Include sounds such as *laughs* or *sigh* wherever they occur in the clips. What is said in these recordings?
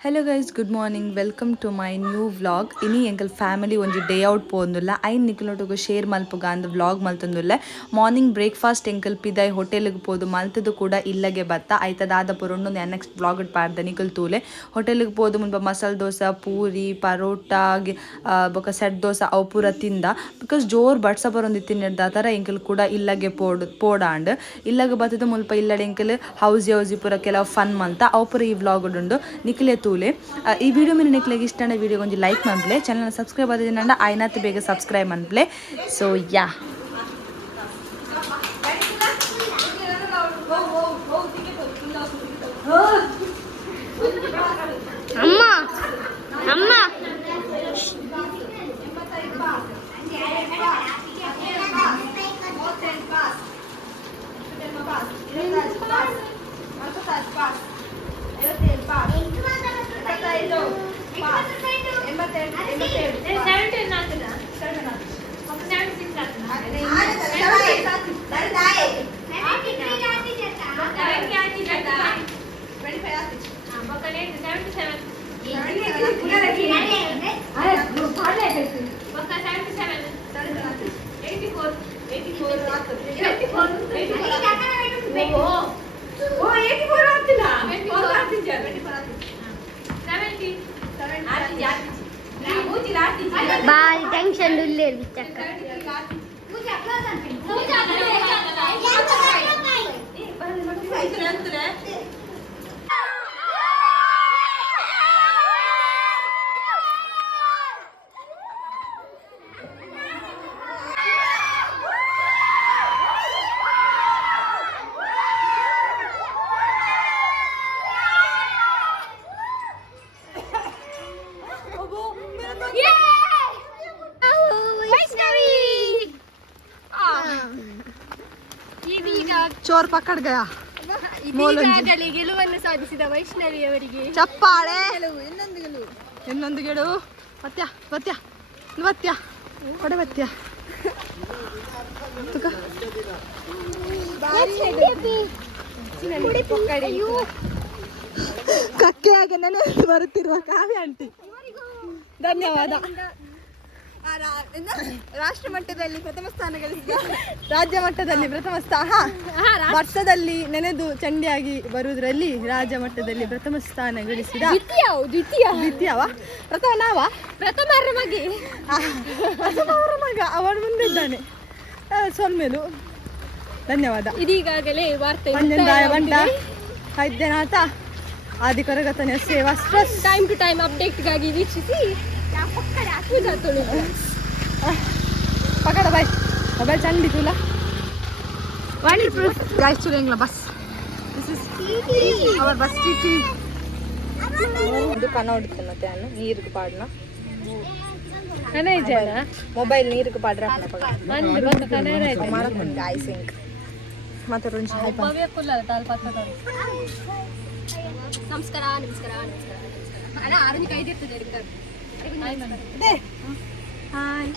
Hello guys good morning welcome to my new vlog ಇನಿ ಎಂಕಲ್ family ಒಂಜಿ day out ಪೋಂದುಲ್ಲ ಐನ್ ನಿಕ್ಲೊಟ್ಟುಗು ಶೇರ್ ಮಲ್ಪುಗ ಅಂದ್ ವ್ಲಾಗ್ ಮಲ್ತೊಂದುಲ್ಲ ಮಾರ್ನಿಂಗ್ ಬ್ರೇಕ್ಫಾಸ್ಟ್ ಎಂಕಲ್ ಪಿದಾಯ್ ಹೋಟೆಲ್ಗೆ ಪೋದು ಮಲ್ತದು ಕೂಡ ಇಲ್ಲಗೆ ಬತ್ತ ಐತದಾದ ಪುರೊಂಡು ನೆಕ್ಸ್ಟ್ ವ್ಲಾಗ್ ಪಾಡ್ದ ನಿಕಲ್ ತೂಲೆ ಹೋಟೆಲ್ಗೆ ಪೋದು ಮುಲ್ಪ ಮಸಾಲೆ ದೋಸೆ ಪೂರಿ ಪರೋಟ ಗಿ- ಆ, ಬೊಕ ಸೆಟ್ ದೋಸೆ ಅವು ಪೂರ ತಿಂದ ಬಿಕಾಸ್ ಜೋರ್ ಬಡ್ಸ ಬರೊಂದು ತಿನ್ನಿರ್ದ ಆ ಥರ ಎಂಕಲ್ ಕೂಡ ಇಲ್ಲಗೆ ಪೋಡು ಪೋಡಾಂಡ್ ಇಲ್ಲಗೆ ಬತ್ತದ ಮುಲ್ಪ ಇಲ್ಲಡೆ ಎಂಕಲ್ ಹೌಸಿ ಹೌಸಿ ಪೂರ ಕೆಲವು ಫನ್ ಮಲ್ತ ಅವು ಪೂರ ಈ ವ್ಲಾಗ್ ಉಂಡು ನಿಕ್ಲೆ ತೂಲೆ. ಆ, ಈ ವಿಡಿಯೋ ಮೇಲೆ ನಿಕ್ಲೆಗೆ ಇಷ್ಟ ವಿಡಿಯೋ ಒಂದು ಲೈಕ್ ಮಾಡ್ಲೆ ಚಾನಲ್ ಸಬ್ಸ್ಕ್ರೈಬ್ ಆದಿನ ಐನಾತ್ ಬೇಗ ಸಬ್ಸ್ಕ್ರೈಬ್ ಮನ್ಪ್ಲೆ ಸೊ ಯಾ ಅಮ್ಮ ಅಮ್ಮ. ಬಾರಿ ಗಯಾ ಇದೀಗಾಗಲೇ ಗೆಲುವನ್ನು ಸಾಧಿಸಿದ ವೈಷ್ಣವಿ ಅವರಿಗೆ ಚಪ್ಪಾಳೆ ಇನ್ನೊಂದು ಗೆಳು ಮತ್ಯ ಮತ್ಯ ಮತ್ಯ ಕೊಡೆ ಮತ್ಯ ತುಕ. ಕಕ್ಕೆಯಾಗಿ ನೆನೆ ಬರುತ್ತಿರುವ ಕಾವ್ಯ ಆಂಟಿ. ಧನ್ಯವಾದ. ರಾಷ್ಟ್ರ ಮಟ್ಟದಲ್ಲಿ ಪ್ರಥಮ ಸ್ಥಾನ ಗಳಿಸಿದ ರಾಜ್ಯ ಮಟ್ಟದಲ್ಲಿ ಪ್ರಥಮ ಸ್ಥಾನ. ವರ್ಷದಲ್ಲಿ ನೆನೆದು ಚಂಡಿಯಾಗಿ ಬರುವುದರಲ್ಲಿ ರಾಜ್ಯ ಮಟ್ಟದಲ್ಲಿ ಪ್ರಥಮ ಸ್ಥಾನ ಗಳಿಸಿದ ದ್ವಿತೀಯ ದ್ವಿತೀಯ. ದ್ವಿತೀಯವ? ಪ್ರಥಮ ನಾವ? ಪ್ರಥಮರ ಮಗಿ. ಪ್ರಥಮ ಅವರ ಮಗ. ಅವರು ಮುಂದಿದ್ದಾನೆ. ಆ, ಧನ್ಯವಾದ. ಇದೀಗಾಗಲೇ ವಾರ್ತೆ ಪಂಜಂದಾಯ ಬಂಟ ವೈದ್ಯನಾಥ ಆದಿಕೊರಗತನ ಸೇವಾ ಟೈಮ್ ಟು ಟೈಮ್ ಅಪ್ಡೇಟ್ಗಾಗಿ ವೀಕ್ಷಿಸಿ. ಪಕಡ ಬಾಯ್ ಮೊಬೈಲ್ ತುಲ waterproof guys ಚುಲೆಂಗ್ಲ bus. This is our bus TT ಇದು ಕನ ಹೊಡಿತನತ್ತೆ ಅನ್ನ ನೀರಿಗೆ ಪಾಡ್ನ. ಕನ ಮೊಬೈಲ್ ನೀರಿಗೆ ಪಾಡ್ರ ಅಂದು ಬಂದು ಕನ ಐ ಸಿಂಕ್ ಮತ್ತೆ ಕುಲ್ಲ ತಾಲ್ ಪತ್ತ ನಮಸ್ಕಾರ ನಮಸ್ಕಾರ ನಮಸ್ಕಾರ. ಆರೆಂಜ್ ಇದೆ ಹಾಯ್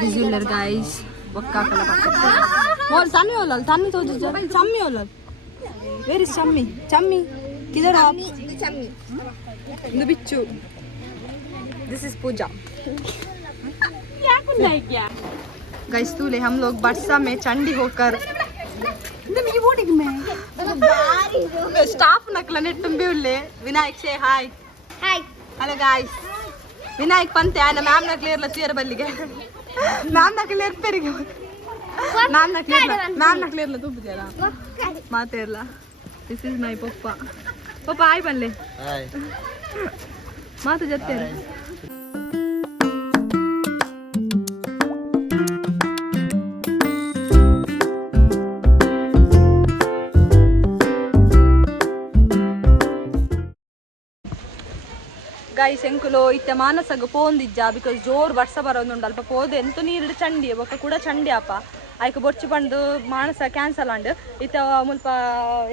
ಬಿಸಿ ಉಳ್ಳರ್ ಗಾಯ್ಸ್ ಬೊಕ್ಕಾಕಲ ಪಕ್ಕ ಮೋಲ್ ತನ್ನಿ ಹೋಲಲ್ ತನ್ನಿ ತೋಜು ಚಮ್ಮಿ ಹೋಲಲ್ ವೇರ್ ಇಸ್ ಚಮ್ಮಿ ಚಮ್ಮಿ ಕಿದರ್ ಚಮ್ಮಿ ಇದು ಬಿಚ್ಚು दिस इज पूजा गाइस तूले हम लोग बरसा में चंडी होकर ಸ್ಟಾಫ್ ನಕ್ಲ ತುಂಬಿ ಉಳ್ಳಿ. ವಿನಾಯಕ್ ಶೇ hi hi hello guys Vinayak ಪಂತೆ ಆಯ್ನ ಮ್ಯಾಮ್ ನಕ್ಲಿ ಇರ್ಲ ಚೀರ ಬಲ್ಲಿಗೆ. ಮ್ಯಾಮ್ ನಕ್ಲಿ ಇರ್ಪೇರಿಗೆ ಮ್ಯಾಮ್ ನಕ್ಲಿ ಮ್ಯಾಮ್ ನಕ್ಲಿ ಇರ್ಲ ತುಂಬಿದ್ಯಾರ ಮಾತೇ ಇರ್ಲ. ದಿಸ್ ಇಸ್ ಮೈ ಪಪ್ಪ. ಪಪ್ಪ ಆಯ್ ಬಲ್ಲೆ ಮಾತು ಜೊತೆ ಐ ಎಂಕುಲು ಇತ್ತೆ ಮಾನಸಗ ಪೋಂದಿಜ್ಜ ಬಿಕಾಸ್ ಜೋರ್ ವರ್ಷ ಬರೋದುಂಡು ಅಲ್ಪ ಪೋದು ಎಂತ ನೀರು ಚಂಡಿ ಒಕ್ಕ ಕೂಡ ಚಂಡಿ ಅಪ್ಪ. ಆಯ್ಕೆ ಬೊಚ್ಚು ಬಂದು ಮಾನಸ ಕ್ಯಾನ್ಸಲ್ ಆಂಡ್ ಇತ್ತ ಮುಲ್ಪ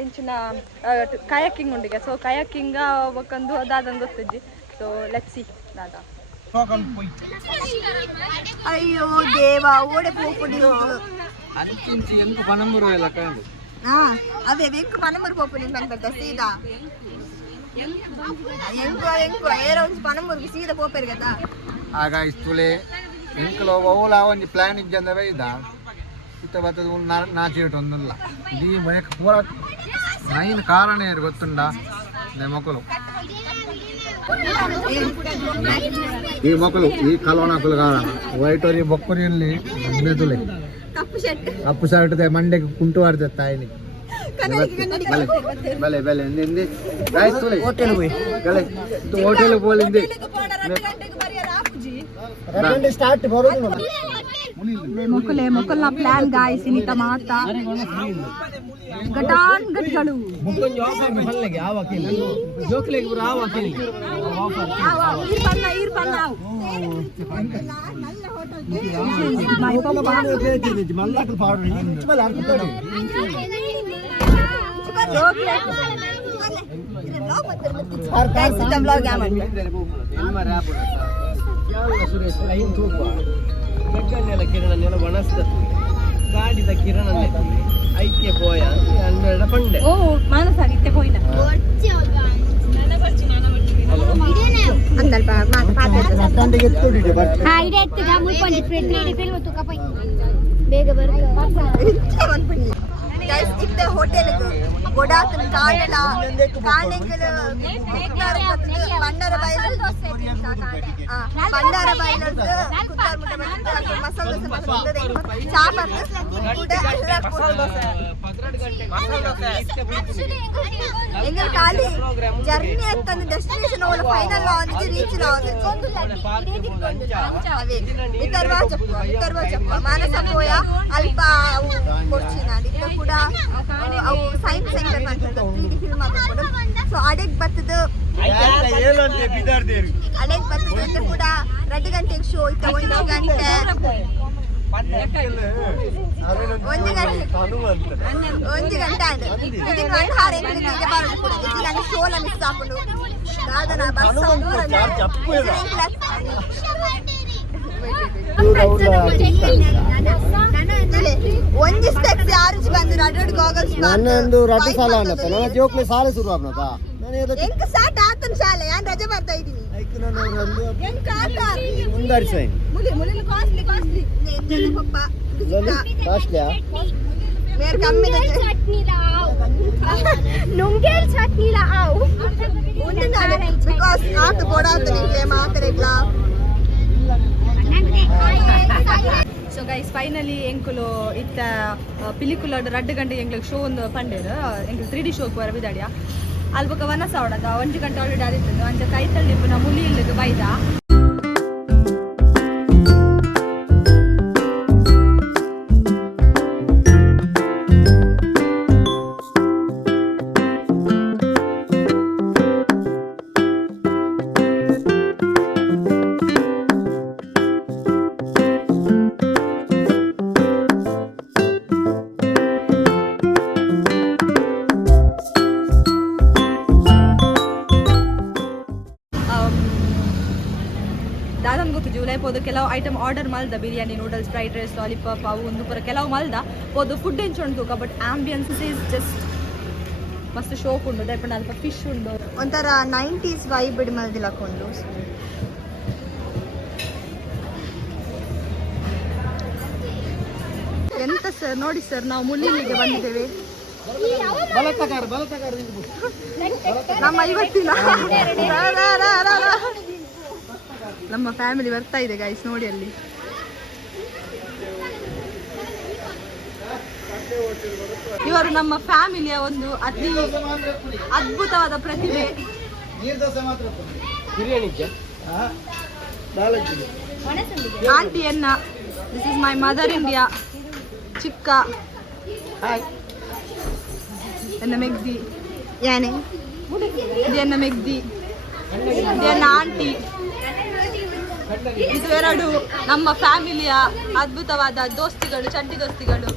ಇಂಚಿನ ಕಯಾಕಿಂಗ್ ಉಂಡಿಗೆ. ಸೊ ಕಯಾಕಿಂಗ ಒಕ್ಕಂದು ಅದಾದಂದು ಗೊತ್ತಿಜ್ಜಿ. ಸೊ ಲೆಟ್ಸಿ ದಾದ. ಅಯ್ಯೋ ದೇವ ಓಡೆ ಪೋಪುಡಿ ಅದಕ್ಕೆ ಹಾ ಅದೇ ಎಂಕು ಪನಂಬರು ಪೋಪುಡಿ ಅಂತ ಸೀದಾ. ಆಗ ಇಷ್ಟುಲೆ ಇಂಕಲು ಅವಲ ಒಂದು ಪ್ಲಾನ್ ಇದ್ದಂದವೆ ಇದ್ದ ಇತ್ತ ಬರ್ತದ ನಾ ಚೀಟ್ ಒಂದಲ್ಲ ಈ ಮನೆಗೆ ಪೂರ ಮೈನ್ ಕಾರಣ ಏನು ಗೊತ್ತುಂಡ ಮೊಕ್ಕಲು ಈ ಮೊಕ್ಕಲು ಈ ಕಲೋಣಕ್ಕಲು ಕಾರಣ ವೈಟೋರಿ ಬೊಕ್ಕರಿಯಲ್ಲಿ ಮೆದುಲೆ ಕಪ್ಪು ಶರ್ಟ್ ಕಪ್ಪು ಶರ್ಟ್ ಮಂಡೆಗೆ ಕುಂಟು ಆಡ್ತಾಯಿ భలే భలే ఎంది గాయస్ తోలే హోటల్ పోయి గలే తో హోటల్ పోలింది రండి స్టార్ట్ బరోడు మొక్కలే మొక్కలు నా ప్లాన్ గాయస్ ఇని తమాత గటాన్ గట్గలు మొక్కలు ఆఫర్ మే ఫల్లగే ఆవకిల్ జోక్లేకి బుర ఆవకిల్ ఆఫర్ ఆవ ఇర్ పన్న ఇర్ పన్న నల్ల హోటల్ మై పాప పాడు మల్లాకలు పాడు ఇంచుమల అర్థం और कैसे तुम लोग क्या मन ಲೈನ್ ತೂಪ ಬೆಟ್ಟನ್ನೆಲ್ಲ ಕಿರಣನೆಲ್ಲ ಒಣಸ್ತದೆ ಗಾಡಿದ ಕಿರಣನೆ ಐಕ್ಯ ಪೋಯ ಹನ್ನೆರಡ ಪಂಡೆ ಓ ಮಾನಸ ಐಕ್ಯ ಪೋಯಿನ ಅಂದಲ್ಪ ಹಾ ಇಡೆ ಎತ್ತು ಮುಯ್ಕೊಂಡು ಫ್ರೆಂಡ್ ಇಡಿ ಫಿಲ್ಮ್ ತೂಕ ಪೋಯಿ ಬೇಗ ಬರ್ತಾರೆ கைஸ் இந்த ஹோட்டலுக்கு ගොඩාක් කාඩලා කාණෙන්ගල බණ්ඩාර බයිල බණ්ඩාර බයිල කුත්තර මුට මසල් දෝස මසල් දෝස சாப்பாடு கூட மசால் தோசை எங்க காலி ஜர்னி அத்தனை டெஸ்டினேஷன் ஒரு ஃபைனல் ஆகுது ரீச் ஆகுது ఇతర్వా చెప్పు ఇతర్వా చెప్పు ಇತ್ತ ಕೂಡ ಅವು ಸೈನ್ಸ್ ಸೆಂಟರ್ ಮಾಡ್ತಾರೆ ತ್ರೀ ಡಿ ಅಡೆಗ್ ಬತ್ತದ ಅಡೆಗ್ ಬತ್ತದ ಕೂಡ ರೆಡ್ ಗಂಟೆಗೆ ಶೋ ಇತ್ತ ಒಂದು ಗಂಟೆ ಒಂದು ಗಂಟೆ ಒಂದು ಗಂಟೆ. ಆಯ್ತು. ಇದನ್ನ ಒಂದು ಹಾರ ಎಂಟು ಗಂಟೆ ಬರೋದು ಕೂಡ ಇದು ನಂಗೆ ಶೋಲ ಮಿಸ್ ಹಾಕೊಂಡು ಕಾದನ ಬಸ್ ಒಂದು ಸ್ಟೆಪ್ಸ್ ಯಾರು ಬಂದು ಎರಡು ಗಾಗಲ್ಸ್ ನನ್ನೊಂದು ರಡ್ಡು ಸಾಲ ಅನ್ನಪ್ಪ. ನನ್ನ ಜೋಕ್ಲೆ ಸಾಲ ಶುರು ಆಗ್ನಪ್ಪ ನಾನು ಇವತ್ತು ಎಂಕ ಸ್ಟಾರ್ಟ್ ಆತನ ಶಾಲೆ ನಾನು ರಜೆ ಬರ್ತಾ ಇದ್ದೀನಿ. ಐಕ್ ನಾನು ಒಂದು ಎಂಕ ಆತ. ಮುಂದಾರಿಸ ಮುಲಿ ಮುಲಿ ಕಾಸ್ಟ್ಲಿ ಕಾಸ್ಟ್ಲಿ ಎಂಜನ ಪಪ್ಪ ಕಾಸ್ಟ್ಲಿಯಾ ಮೇರ್ ಕಮ್ಮಿ ನುಂಗೇಲ್ ಬಿಕಾಸ್ ಆತ ಮಾತಾಡಿಲ್ಲ ಸೊ ಗೈಸ್ ಫೈನಲಿ ಎಂಕುಲು ಇತ್ತ ಪಿಲಿಕುಲ ರಡ್ಡು ಗಂಟೆ ಎಂಗ್ಲಿಗೆ ಶೋ ಒಂದು ಪಂಡೇರ್. ಎಂಕ್ಲು ತ್ರೀ ಡಿ ಶೋಕ್ ಬರ ಅಲ್ಬಕ ವನಸ ಅವಡದ ಒಂಜು ಗಂಟೆ ಆಲ್ರೆಡಿ ಆದಿತ್ತು ಅಂಚ ಕೈ ತಳ್ಳಿಪ್ಪು ಮುಲಿ ಇಲ್ಲದು ಬೈದ. Item order ಮಲ್ದ biryani noodles fried rice lollipop ಅವು ಒಂದು ಪೂರ ಕೆಲವು ಮಲ್ದ ಪೋದು ಫುಡ್ ಎಂಚೊಂಡು ತೂಕ ಬಟ್ ಆಂಬಿಯನ್ಸ್ ಈಸ್ ಜಸ್ಟ್ ಮಸ್ತ್ ಶೋಕ್ ಉಂಡು ದಯಪಂಡ ಅಲ್ಪ ಫಿಶ್ ಉಂಡು. ಒಂಥರ ನೈಂಟೀಸ್ ವೈಬ್ ಮಲ್ದಿಲ್ಲ ಹಾಕೊಂಡು ಎಂತ ಸರ್ ನೋಡಿ ಸರ್ ನಾವು ಮುಳ್ಳಿಗೆ ಬಂದಿದ್ದೇವೆ. ಬಲತಕಾರ ಬಲತಕಾರ ನಮ್ಮ ಇವತ್ತಿನ. *laughs* ನಮ್ಮ ಫ್ಯಾಮಿಲಿ ಬರ್ತಾ ಇದೆ ಗೈಸ್ ನೋಡಿ ಅಲ್ಲಿ. ಇವರು ನಮ್ಮ ಫ್ಯಾಮಿಲಿಯ ಒಂದು ಅತಿ ಅದ್ಭುತವಾದ ಪ್ರತಿಭೆ ಆಂಟಿಯನ್ನ this is my mother India ಚಿಕ್ಕ. ಎನ್ನ ಮೆಗ್ದಿ. ಯಾನೆ? ಮೆಗ್ದಿ. ಇದು ಎನ್ನ ಆಂಟಿ. ಇದು ಎರಡು ನಮ್ಮ ಫ್ಯಾಮಿಲಿಯ ಅದ್ಭುತವಾದ ದೋಸ್ತಿಗಳು ಚಂಡಿ ದೋಸ್ತಿಗಳು.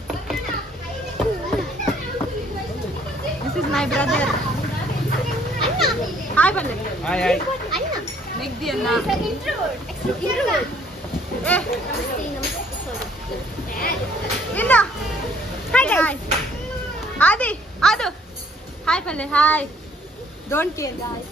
This is my brother hi ಬನ್ನಿ ಹಾಯ್ ಹಾಯ್ ಮೆಗ್ದಿಯನ್ನ ಏ. ಇನ್ನ ಹಾಯ್ ಆದಿ ಅದು ಹಾಯ್ ಪಲ್ಲೆ hi don't care guys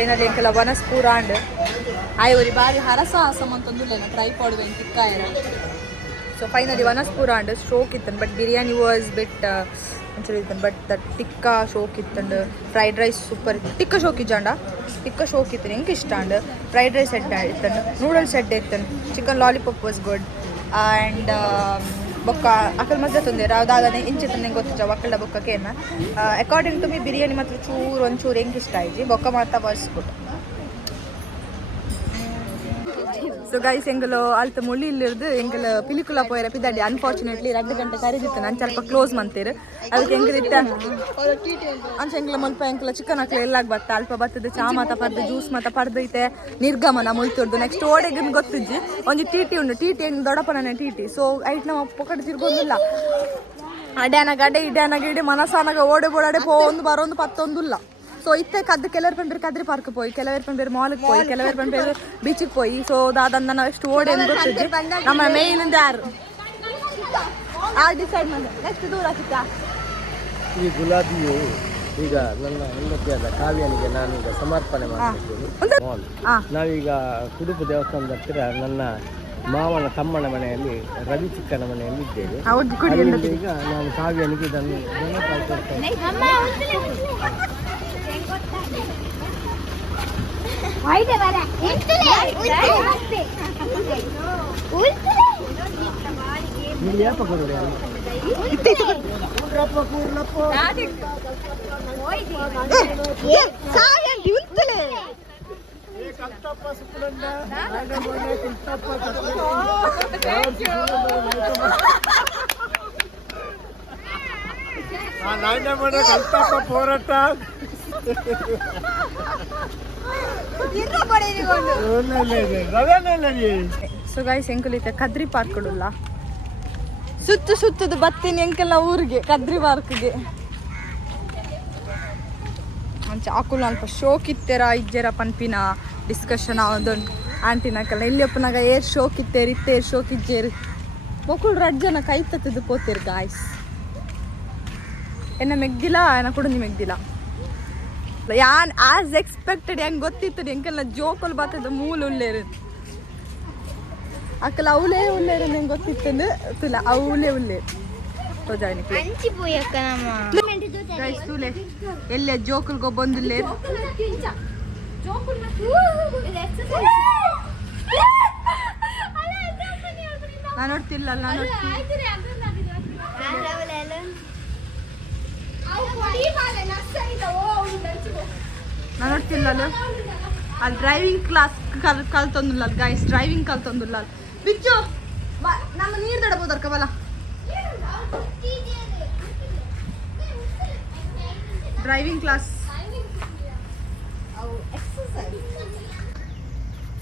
finally ಎಂಕಲ ವನಸ್ಪೂರ ಅಂಡ್ ಆಯ್ ಒರಿ ಬಾರಿ ಹರಸ ಅಂತಂದುಲ್ಲೇನ ಟ್ರೈ ವೆನ್ ತಿಕ್ಕಾಯರ ಸೊ ಫೈನಲಿ ವನಸ್ಪೂರ ಅಂಡ್ ಸ್ಟ್ರೋಕ್ ಇತ್ತನ್ ಬಟ್ ಬಿರಿಯಾನಿ ವಾಸ್ ಬಿಟ್ ಇತ್ತನ್ ಬಟ್ ದಟ್ ಟಿಕ್ಕ ಶೋಕ್ ಇತ್ತಂಡ್ ಫ್ರೈಡ್ ರೈಸ್ ಸೂಪರ್ ಟಿಕ್ಕ ಶೋಕ್ ಇಜ್ಜಾಂಡ ಟಿಕ್ಕ ಶೋಕ್ ಇತ್ತು ಹೆಂಗೆ ಇಷ್ಟ ಅಂಡ್? ಫ್ರೈಡ್ ರೈಸ್ ಸೆಟ್ ಇತ್ತನ್ noodles set ಇತ್ತನ್ chicken lollipop was good and ಬೊಕ್ಕ ಅಕಲ್ ಮದ್ದೆ ತೊಂದರೆ ಅದಾಗನೆ ಇಂಚೆ ತಂದೆ ಗೊತ್ತಿಜ ಒಕ್ಕಳ ಬೊಕ್ಕಕೇನ ಅಕಾರ್ಡಿಂಗ್ ಟು ಮಿ ಬಿರಿಯಾನಿ ಮಾತ್ರ ಚೂರು ಒಂಚೂರು ಹೆಂಗೆ ಇಷ್ಟ ಆಯ್ತು ಬೊಕ್ಕ ಮಾತ್ರ ವಾಸ್ ಗುಡ್ ಸೊ ಗೈಸ್ ಎಂಗಲು ಅಲ್ತ எங்களை ಇಲ್ಲಿರ್ದು ಎಂಗಲ ಪಿಲಿಕುಲ அன்ஃபார்ச்சுனேட்லி ரெண்டு கருதித்து ಗಂಟೆ ಕರೆದಿತ್ತು. ನಾನು ಸ್ವಲ್ಪ ಕ್ಲೋಸ್ ಮಂತೀರು ಅದಕ್ಕೆ ಹೆಂಗೆ ಇಟ್ಟ ಅಂಚ ಎಂಗ್ಲ ಮಲ್ಪ ಎಂಕ್ಲ ಚಿಕನ್ ಹಾಕ್ಲ ಎಲ್ಲ ಬತ್ತ ಅಲ್ಪ ಬತ್ತದ ಚಾ ಮಾತ ಪರ್ದು ಜ್ಯೂಸ್ ಮಾತ ಪರ್ದೈತೆ ನಿರ್ಗಮನ ಮುಳ್ತುರ್ದು. ನೆಕ್ಸ್ಟ್ ಓಡೆಗನ್ ಗೊತ್ತಿಜ್ಜಿ. ಒಂಜಿ ಟಿ ಟಿ ಉಂಡು. ಟಿ ಟಿ ಹೆಂಗ್ ದೊಡ್ಡಪ್ಪನೇ ಟಿ ಟಿ? ಸೊ ಐಟ್ ನಮ್ಮ ಪೊಕಟ್ ತಿರ್ಗೋದಿಲ್ಲ. ಅಡ್ಯಾನಾಗ ಅಡೆ ಇಡ್ಯಾನಾಗ ಇಡಿ ಮನಸಾನಾಗ ಓಡೆ ಬೋಡಾಡೆ ಪೋಂದು ಬರೋಂದು ಪತ್ತೊಂದುಲ್ಲ. ಸೊ ಇತ್ತೆ ಕದ್ದು ಕೆಲವರು ಪಂಪೇರು ಕದ್ರಿ ಪಾರ್ಕ್ ಪೋಯಿ ಕೆಲವರು ಪಂಪೇರು ಮಾಲ್ಗೆ ಪೋಯಿ ಕೆಲವರು ಪಂಪೇರು ಬೀಚಿಗೆ ಪೋಯಿ. ಸೊ ದಾದಂದ ನಾವು ಎಷ್ಟು ಓಡಿ ಅಂತ ಗೊತ್ತಿದ್ವಿ ನಮ್ಮ ಮೇಲಿಂದ ಯಾರು? ಆ ಡಿಸೈಡ್ ಮಾಡಿ. ನೆಕ್ಸ್ಟ್ ದೂರ ಸಿಕ್ಕ ಈ ಗುಲಾಬಿಯು ಈಗ ನನ್ನ ಹೆಂಡತಿಯಾದ ಕಾವ್ಯನಿಗೆ ನಾನೀಗ ಸಮರ್ಪಣೆ ಮಾಡ್ತಿದ್ದೇನೆ. ನಾವೀಗ ಕುಡುಪು ದೇವಸ್ಥಾನದ ಹತ್ತಿರ ನನ್ನ ಮಾವನ ತಮ್ಮನ ಮನೆಯಲ್ಲಿ ರವಿ ಚಿಕ್ಕನ ಮನೆಯಲ್ಲಿ ಇದ್ದೇವೆ. ಈಗ ನಾನು ಕಾವ್ಯನಿಗೆ ಇದನ್ನು ಧನ್ಯವಾದ ಕೊಡ್ತೇನೆ. ಇಲ್ಲಿ ಯಾಪ ಕೊಡುವೆ ಅಲ್ಲಿ? ಕದ್ರಿ ಪಾರ್ಕ್ ಕೊಡಲ್ಲ. ಸುತ್ತು ಸುತ್ತದು ಬತ್ತೀನಿ ಎಂಕೆಲ್ಲ ಊರಿಗೆ, ಕದ್ರಿ ಪಾರ್ಕ್ಗೆ ಅಂಚ ಅಲ್ಪ ಶೋಕ್ ಇತ್ತೇರ ಇಜ್ಜೆರ ಪನ್ಪಿನ ಡಿಸ್ಕಷನ್ ಅದೊಂದು ಆಂಟಿನಕಲ್ಲ ಎಲ್ಲಿಯಪ್ಪನಾಗ ಏರ್ ಶೋಕ್ ಇತ್ತೇರಿ ಇತ್ತೇರ್ ಶೋಕ್ ಇಜ್ಜೇರಿ ಮಕ್ಕಳು ರಡ್ ಜನ ಕೈ ತತ್ತದು ಪೋತೇರು ಗಾಯ್ಸ್ ಎನ್ನ ಮೆಗ್ದಿಲ್ಲ ಕೂಡ ನಿನ್ ಮೆಗ್ದಿಲ್ಲ. ಯಾನ್ ಆಸ್ ಎಕ್ಸ್ಪೆಕ್ಟೆಡ್ ಹೆಂಗ್ ಗೊತ್ತಿತ್ತು ಹೆಂಗೆಲ್ಲ ಜೋಕಲ್ ಬರ್ತದ ಮೂಲ ಉಳ್ಳೇರು ಅಕ್ಕಲ ಅವಲೇ ಉಳ್ಳೇರು ನಂಗೆ ಗೊತ್ತಿತ್ತು ತುಲ ಅವಲೇ ಉಳ್ಳೇ ತೋಜಾನಿಕ್ಕೆ ಗೈಸ್ ತುಲೆ ಎಲ್ಲೇ ಜೋಕಲ್ಗೋ ಬಂದುಲ್ಲೇ ನಾನು ನೋಡ್ತಿಲ್ಲ ನಾನು ನೋಡ್ತೀನಿ ಅಲ್ಲಿ ಡ್ರೈವಿಂಗ್ ಕ್ಲಾಸ್ ಕಲ್ ಕಲ್ತೊಂದುಲ್ಲ ಅಲ್ಲಿ ಗಾಯ್ಸ್ ಡ್ರೈವಿಂಗ್ ಕಲ್ತೊಂದುಲ್ಲ ಅಲ್ಲಿ. ಬಿಚ್ಚು! ನಮ್ಮ ನೀರು ದಡಬೋದು ಅರ್ಕವಲ್ಲ ಡ್ರೈವಿಂಗ್ ಕ್ಲಾಸ್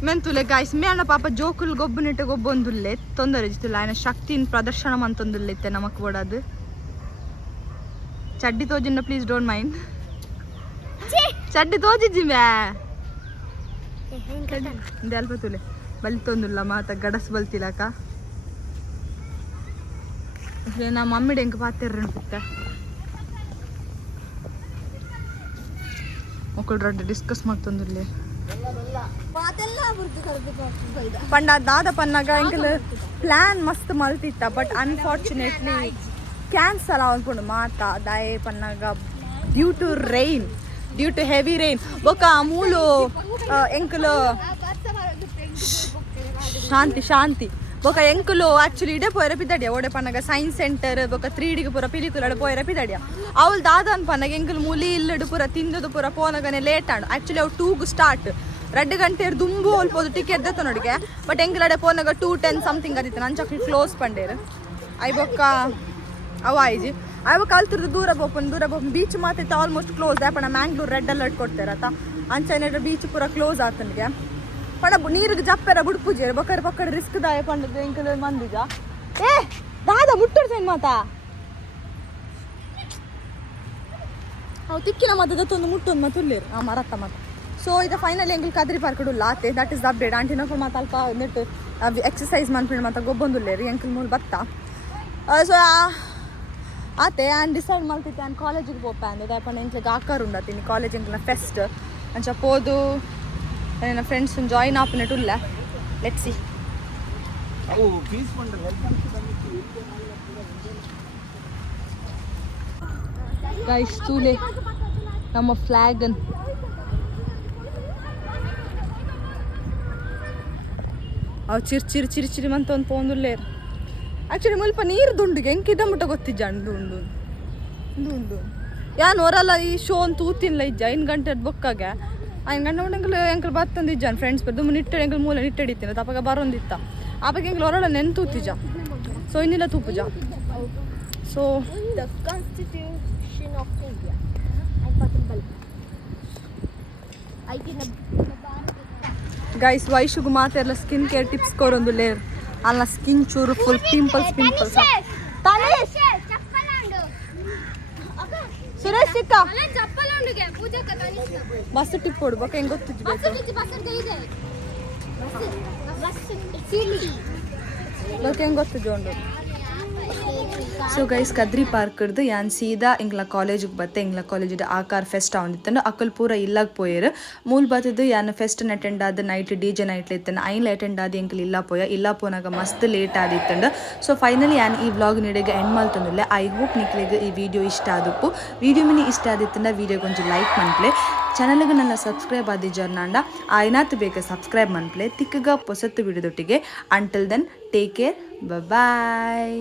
ಮೆಂತುಲೆ ಗಾಯ್ಸ್ ಮೇಣ ಪಾಪ ಜೋಕುಲ್ ಗೊಬ್ಬನಿಟ್ಟು ಗೊಬ್ಬೊಂದುಲ್ಲೆ, ತೊಂದರೆ ಇಜ್ತಿಲ್ಲ ಆಯ್ನ ಶಕ್ತಿನ ಪ್ರದರ್ಶನ ಅಂತಂದುಲ್ಲೈತೆ ನಮಕ್ ಓಡಾದು. ಚಡ್ಡಿ ತೋಜಿನ ಪ್ಲೀಸ್ ಡೋಂಟ್ ಮೈಂಡ್ ಚಡ್ಡಿ ತೋಜಿಜ್ಜಿ ಮ್ಯಾ ಇಂದ ಅಲ್ಪ ತುಲೆ. ಬಲ್ತೊಂದುಲ್ಲ ಮಾತ ಗಡಸ್ ಬಲ್ತಿಲಕ. ನಮ್ಮ ಮಮ್ಮಿಡೆ ಎಂಕ ಪಾತಿರ್ರ ಅನ್ಸುತ್ತ ಮಕ್ಕಳು ರಡ್ಡ ಡಿಸ್ಕಸ್ ಮಾಡ್ತೊಂದುಲ್ಲೇ ಪಂಡ ದಾದ ಪನ್ನಾಗ ಎಂಕಲ್ ಪ್ಲಾನ್ ಮಸ್ತ್ ಮಲ್ತಿತ್ತ ಬಟ್ ಅನ್ಫಾರ್ಚುನೇಟ್ಲಿ ಕ್ಯಾನ್ಸಲ್ ಅನ್ಕೊಂಡು ಮಾತಾ ದಾಯೆ ಪನ್ನಾಗ due to rain due to heavy rain ಬೊಕ್ಕ ಮೂಲು ಎಂಕುಲು ಶಾಂತಿ ಶಾಂತಿ ಬೊಕ ಎಂಕುಲು ಆಕ್ಚುಲಿ ಇಡೇ ಪೋಯರ ಪಿದ್ದಾಡ್ಯಾ ಒಡೆ ಪನ್ನಗ ಸೈನ್ಸ್ ಸೆಂಟರ್ ಬೊಕ ತ್ರೀಡಿಗೆ ಪೂರ ಪಿಲಿಕುಲಡು ಪೋಯರ ಪಿದ್ದಾಡ್ಯಾ ಅವಳು ದಾದಾನ್ ಪನ್ನಗ ಎಂಕಲು ಮುಲಿ ಇಲ್ಲಡು ಪೂರ ತಿಂದದು ಪೂರ ಪೋನಗನೆ ಲೇಟ್ ಆಡು ಆಕ್ಚುಲಿ ಅವ್ರು ಟೂಗು ಸ್ಟಾರ್ಟ್ ರೆಡ್ ಗಂಟೆರ್ ದುಂಬು ಹೋಲ್ಬೋದು ಟಿಕೆಟ್ ದತ್ತ ನೋಡಿಗೆ ಬಟ್ ಎಂಕುಲಡೆ ಪೋನಗ ಟೂ ಟೆನ್ ಸಮಥಿಂಗ್ ಅದಿತ್ತು ನನ್ನ ಚಕ್ಲಿ ಕ್ಲೋಸ್ ಪಂಡೇರು ಐ ಬೊಕ್ಕ ಅವ ಐಜಿ ಐ ಕಲ್ತಿರ್ದು ದೂರ ಬೋಪನ್ ದೂರ ಬೋಪನ್ ಬೀಚ್ ಮಾತೈತೆ ಆಲ್ಮೋಸ್ಟ್ ಕ್ಲೋಸ್ ಯಾಪಣ ಮ್ಯಾಂಗ್ಳೂರ್ ರೆಡ್ ಅಲರ್ಟ್ ಕೊಡ್ತಾರೆ ಆತ ಅಂಚನೆ ಬೀಚ್ ಪೂರ ಕ್ಲೋಸ್ ಆತನಿಗೆ ಪಣ ನೀರಿಗೆ ಜಪ್ಪೆರ ಬುಡ್ಪುಜೇರು ಬೊಕ್ಕರ ಬಕರ್ ರಿಸ್ಕ್ ದಾಯ ಪಂಡದ ಇಂಕದ ಮಂದಿಜ. ಏ ದಾದ ಮುಟ್ಟಡ್ತೇನೆ ಮಾತಾ? ಅವು ತಿಕ್ಕಿನ ಮದ್ದದ ತಂದು ಮುಟ್ಟೊಂದು ಮತ್ತು ಉಳ್ಳೇರು ಆ ಮರತ್ತ ಮತ್ತೆ ಸೊ ಈಗ ಫೈನಲಿ ಎಂಗಲ್ ಕದ್ರಿ ಪಾರ್ಕಡು ಲಾತೆ. ದಟ್ ಇಸ್ ಅಪ್ಡೇಟ್ ಆಂಟಿನ ಕೂಡ ಮತ್ತೆ ಅಲ್ಪ ನೆಟ್ಟು ಎಕ್ಸಸೈಸ್ ಮಾಡ್ಕೊಂಡು ಮತ್ತೆ ಗೊಬ್ಬೊಂದುಲ್ಲೇರು ಎಂಕಲ್ ಮೂಲ ಬತ್ತ? ಸೊ ಆತೆ ಆ್ಯಂಡ್ ಡಿಸೈಡ್ ಮಾಡ್ತಿದ್ದೆ ಆ್ಯಂಡ್ ಕಾಲೇಜಿಗೆ ಹೋಗ್ತಾ ಅಂದೆ ದಯಪಣ್ಣ ಎಂಕ್ಲಿಗೆ ಆಕಾರ ಉಂಡತ್ತೀನಿ ಕಾಲೇಜ್ ಇಂಕ್ಲ ಫೆಸ್ಟ್ ಅಂಚ ಪೋದು ನನ್ನ ಫ್ರೆಂಡ್ಸ್ ಜಾಯಿನ್ ಆಪನೆಟ್ ಉಲ್ಲ. ಲೆಟ್ ಸಿ ಗೈಸ್ ತೂಲೆ ನಮ್ಮ ಫ್ಲಾಗನ್ ಅವು ಚಿರ್ ಚಿರ್ ಚಿರ್ ಚಿರಿ ಮಂತ ಒಂದು ಪೋಂದುಲ್ಲೇ ಆಕ್ಚುಲಿ ಮುಲ್ಪ ನೀರು ದುಂಡಿಗೆ ಹೆಂಗಿದ ಮುಟ್ಟ ಗೊತ್ತಿಜ್ಜ ಅಂಡು ಉಂಡು ಉಂಡು ಯಾನ್ ಹೊರಲ್ಲ, ಈ ಶೋ ಅಂತ ಊತಿನ್ಲ ಇಜ್ಜ ಐನ್ ಗಂಟೆ ಬೊಕ್ಕಾಗ ಐನ್ ಗಂಟೆ ಮುಂಡೆಂಕಲ್ ಎಂಕಲ್ ಬತ್ತಂದು ಇಜ್ಜ ಫ್ರೆಂಡ್ಸ್ ಬರ್ದು ನಿಟ್ಟ ಎಂಕಲ್ ಮೂಲ ನಿಟ್ಟಡಿತೀನಿ ತಪಾಗ ಬರೋಂದಿತ್ತ? ಆ ಎಂಕಲ್ ಹೊರಳ ನೆನ್ ತೂತಿಜ ಸೊ ಇನ್ನಿಲ್ಲ ತೂಪುಜ? ಸೊ ಗೈಸ್ ವೈಶುಗು ಮಾತೆಲ್ಲ ಸ್ಕಿನ್ ಕೇರ್ ಟಿಪ್ಸ್ ಕೊರೊಂದು ಲೇರ್ ಅಲ್ಲ ಸ್ಕಿನ್ ಚೂರು ಫುಲ್ ಪಿಂಪಲ್ಸ್ ಪಿಂಪಲ್ಸ್ ಸುರೇಶ್ ಸಿಕ್ಕ ಬಸ್ ಟಿಪ್ ಕೊಡು ಬಾಕ ಹೆಂಗ್ ಗೊತ್ತಿದ್ದು ಬಾಕ ಹೆಂಗ್ ಗೊತ್ತಿದ್ದು ಸೊ ಗೈಸ್ ಕದ್ರಿ ಪಾರ್ಕ್ ಹಿಡ್ದು ಯಾನ್ ಸೀದಾ ಇಂಗ್ಲ ಕಾಲೇಜಿಗೆ ಬತ್ತೆ. ಇಂಗ್ಲ ಕಾಲೇಜ್ ಆಕಾರ್ ಫೆಸ್ಟ್ ಆವಂದಿತ್ತಂಡು ಅಕಲ್ ಪೂರ ಇಲ್ಲಾಗ್ ಪೋಯರು. ಮೂಲ್ ಬತ್ತದು ಯಾನ್ ಫೆಸ್ಟ್ ಅಟೆಂಡ್ ಆದ ನೈಟ್ ಡಿ ಜೆ ನೈಟ್ ಇತ್ತನ ಐನ್ಲ ಅಟೆಂಡ್ ಆದ ಎಂಕಲ್ ಇಲ್ಲ ಪೋಯ. ಇಲ್ಲ ಪೋನಾಗ ಮಸ್ತ್ ಲೇಟ್ ಆದಿತ್ತಂಡು ಸೊ ಫೈನಲಿ ಯಾನ್ ಈ ವ್ಲಾಗ್ ನೀಡಿಗೆ ಎಂಡ್ ಮಲ್ತಂದುಲ್ಲೆ ಐ ಹೋಪ್ ನಿಕ್ಲಿಗೆ ಈ ವಿಡಿಯೋ ಇಷ್ಟ ಆದಪ್ಪು. ವಿಡಿಯೋ ಮಿನಿ ಇಷ್ಟ ಆದಿತ್ತಂಡ ವಿಡಿಯೋಗೆ ಕೊಂಚ ಲೈಕ್ ಮನ್ಪ್ಲೆ. ಚಾನಲ್ಗೆ ನನ್ನ ಸಬ್ಸ್ಕ್ರೈಬ್ ಆದಿ ಜರ್ನಾಂಡ. ಆಯ್ನಾತ್ ಬೇಗ ಸಬ್ಸ್ಕ್ರೈಬ್ ಮನ್ಪ್ಲೆ. ತಿಕ್ಕಗ ಪೊಸತ್ತು ವಿಡಿಯೋದೊಟ್ಟಿಗೆ ಅಂಟಲ್ ದೆನ್ ಟೇಕ್ ಕೇರ್ ಬಾಯ್